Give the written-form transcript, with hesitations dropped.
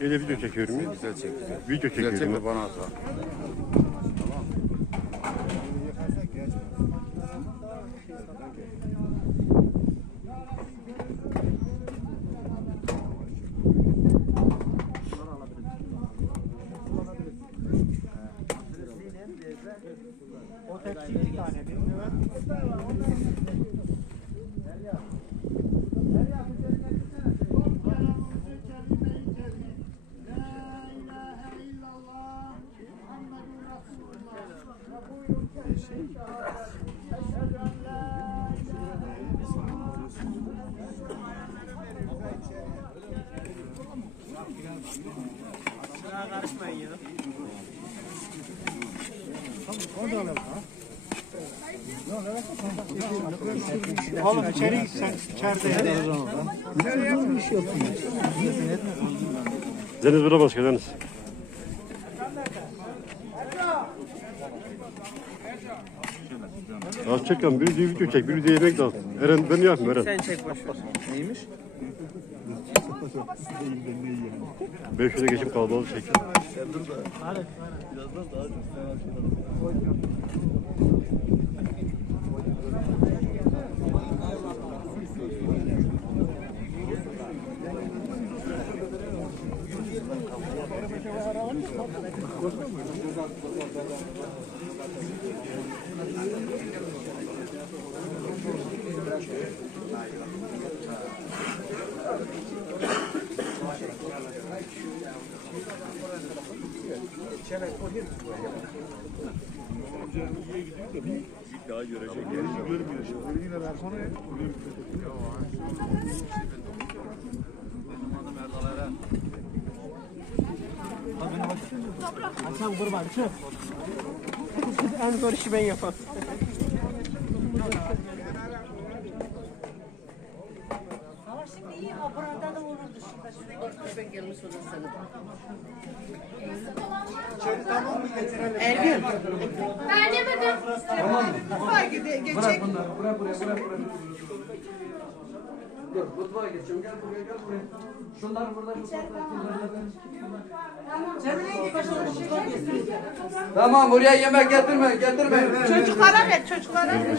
Böyle video çekiyorum ya. Güzel çek. Video çekiyorum. Güzel çek bana at. O tepsi 2 tane. Karışmayın ya. Oğlum içeri gitsen içeride ya. Deniz burada başka Deniz. Az çek lan, bir video çek, bir yemek lazım. Eren ben yapmıyorum Eren. Sen çek boş ver. Neymiş? 500'e geçip kalabalık çek. Daha görecek. Görmüyor şimdi. Yine ver sonra. Hasan kurban çık. En zor işi ben yapam. Ama şimdi iyi ha burada da vururdu şurada. Ben gelmiş olur sana. Ergün. Ben yemedim. Tamam. Bırak bunları, bırak buraya. Dur, mutfağa geçiyorum. Gel buraya. Şunlar burada. Tamam, buraya yemek getirme. Çocuklara ver, çocuklara ver.